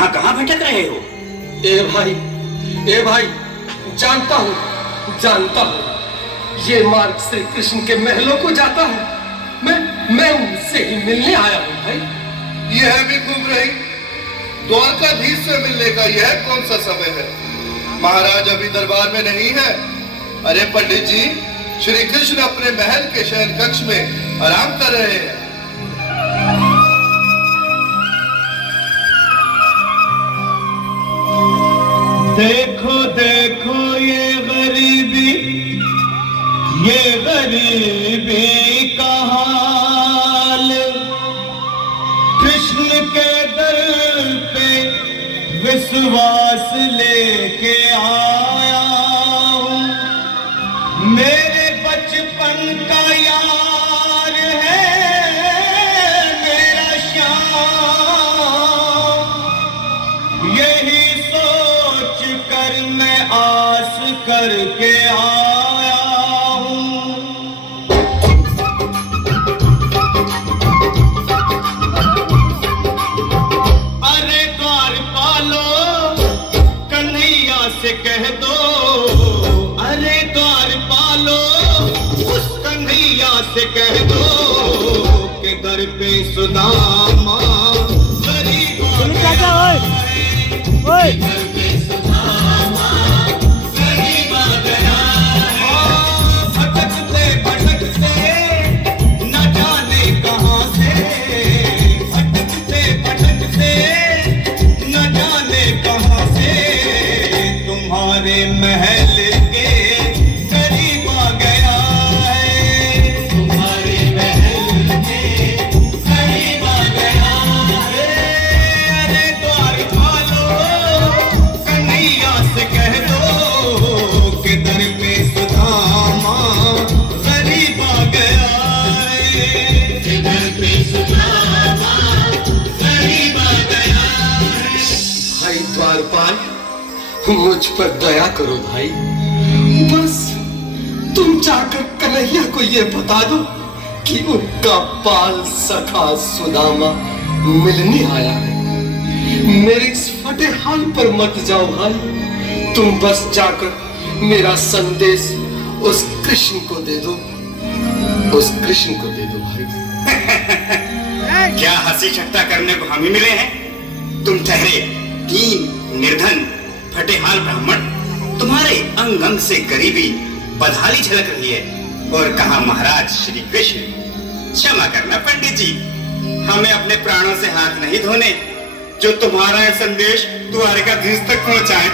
यहाँ कहाँ भटक रहे हो? ए भाई, जानता हूँ ये मार्ग श्री कृष्ण के महलों को जाता है। मैं उनसे ही मिलने आया हूँ भाई। यह भी घूम रही द्वारकाधीश से मिलने का यह कौन सा समय है? महाराज अभी दरबार में नहीं है। अरे पंडित जी, श्री कृष्ण अपने महल के शयन कक्ष में आराम कर रहे हैं। देखो देखो ये गरीबी का हाल, कृष्ण के दर पे विश्वास लेके आया हूँ। मेरे बचपन का यार है मेरा श्याम, यही सोच कर मैं आस करके आया हूँ। अरे द्वारपालो कन्हैया से कह दो, अरे द्वारपालो उस कन्हैया से कह दो कि दर पे सुदामा गरीब आ गया है। महल के करीब आ गया है, तुम्हारे महल के करीब आ गया है। अरे द्वारपालो कन्हैया से कह दो कि दर पे सुदामा करीब आ गया है, दर पे सुदामा करीब आ गया है। भाई द्वारपाल, मुझ पर दया करो भाई। बस तुम जाकर कन्हैया को ये बता दो कि उनका बाल सखा सुदामा मिलने आया है। मेरे इस फटे हाल पर मत जाओ भाई। तुम बस जाकर मेरा संदेश उस कृष्ण को दे दो, उस कृष्ण को दे दो भाई। क्या हंसी ठट्टा करने को हम ही मिले हैं? तुम ठहरे दीन निर्धन फटेहाल ब्राह्मण, तुम्हारे अंग अंग से गरीबी बदहाली झलक रही है। और कहा महाराज श्री कृष्ण। क्षमा करना पंडित जी, हमें अपने प्राणों से हाथ नहीं धोने जो तुम्हारा यह संदेश द्वारकाधीश तक पहुंचाए।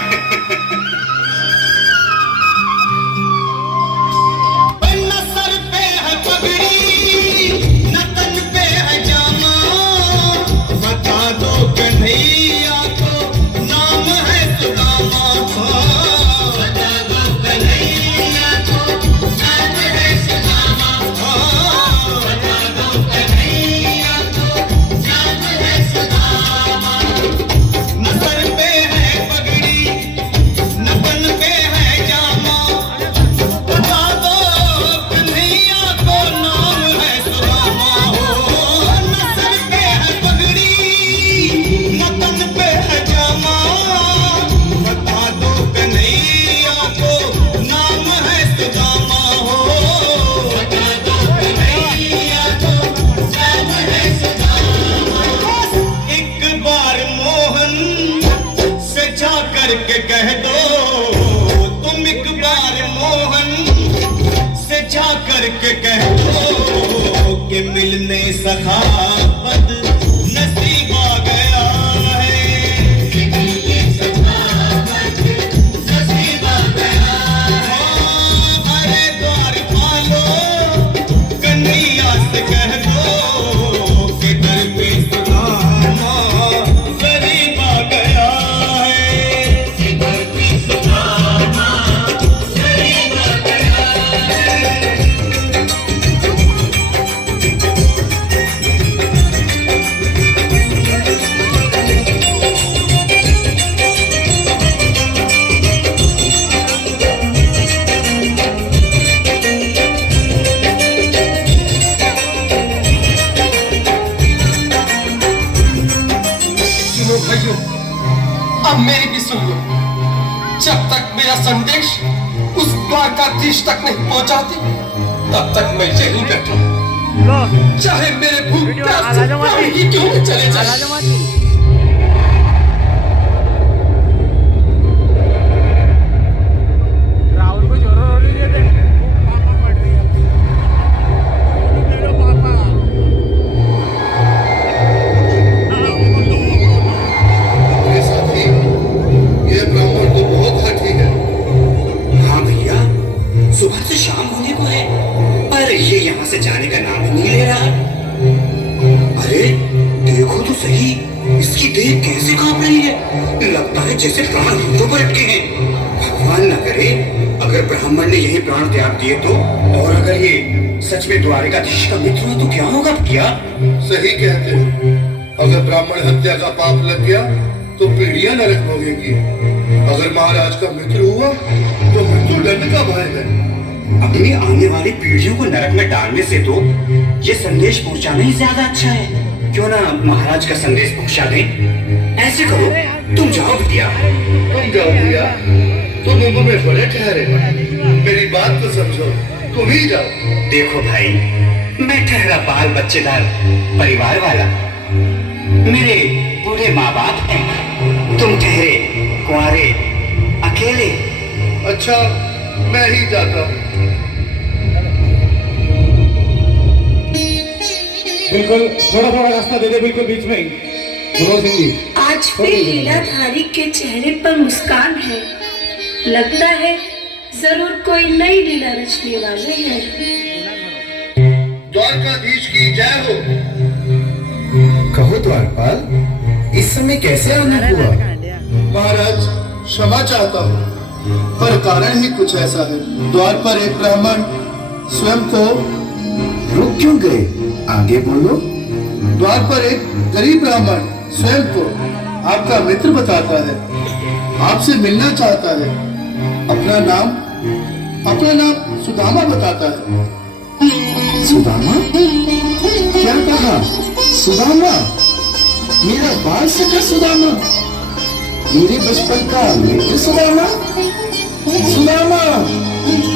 करके कह दो, तुम एक बार मोहन से जा करके कह दो कि मिलने सखा बद नसीब आ गया है, मिलने सखा बद नसीब आ गया है। अरे द्वारपालो कन्हैया से कह दो कि दर पे सुदामा गरीब आ गया है, दर पे सुदामा गरीब आ गया है। अब मेरी भी सुन लो। जब तक मेरा संदेश उस द्वारकाधीश तक नहीं पहुंचाती, तब तक मैं यहीं बैठा हूं। चाहे मेरे भूख प्यास से प्राण ही क्यों न चले जाए। मेरे साथी, ये ब्राह्मण तो बहुत हठी है। हाँ भैया, सुबह से शाम होने को है पर ये यहाँ से जाने का नाम ही नहीं ले रहा। अरे देखो तो सही, इसकी देह कैसे कांप रही है। लगता है जैसे प्राण घुटनों पर अटके हैं। भगवान न करे अगर ब्राह्मण ने यही प्राण त्याग दिए तो, और अगर ये सच में द्वारिकाधीश का मित्र हुआ तो क्या होगा भैया? सही कहते हो। अगर ब्राह्मण हत्या का पाप लग गया तो पीढ़ियां नरक भोगेंगी। अगर महाराज का मित्र हुआ तो मृत्यु दंड का भय है। अपनी आने वाली पीढ़ियों को नरक में डालने से तो ये संदेश पहुंचाना ही ज्यादा अच्छा है। क्यों ना महाराज का संदेश पहुंचा दें। ऐसे करो, तुम जाओ भैया। तुम जाओ भैया, तुम उम्र में बड़े ठहरे। मेरी बात तो समझो, तुम ही जाओ। देखो भाई, मैं ठहरा बाल बच्चेदार परिवार वाला, मेरे बूढ़े माँ बाप हैं। तुम ठहरे कुंवारे अकेले। अच्छा, मैं ही जाता हूँ। बिल्कुल थोड़ा थोड़ा रास्ता दे दे, बिल्कुल बीच में ही। मनोज सिंह जी, आज भी लीलाधारी के चेहरे पर मुस्कान है। लगता है जरूर कोई नई लीला रचने वाले हैं। द्वारकाधीश की जय हो। कहो द्वारपाल, इस समय कैसे आना हुआ? महाराज, क्षमा चाहता हूँ, पर कारण ही कुछ ऐसा है। द्वार पर एक ब्राह्मण स्वयं को रुक क्यों गए? आगे बोलो। द्वार पर एक गरीब ब्राह्मण स्वयं को आपका मित्र बताता है, आपसे मिलना चाहता है। अपना नाम सुदामा बताता है। सुदामा? क्या कहा? सुदामा? मेरा बाल सका सुदामा? मेरे बचपन का मित्र सुदामा? सुदामा,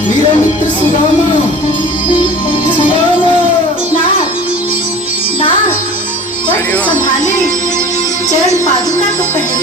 मेरा मित्र सुदामा। सुदामा। नाथ, वक्त संभाले, चरण पादुका तो पहने।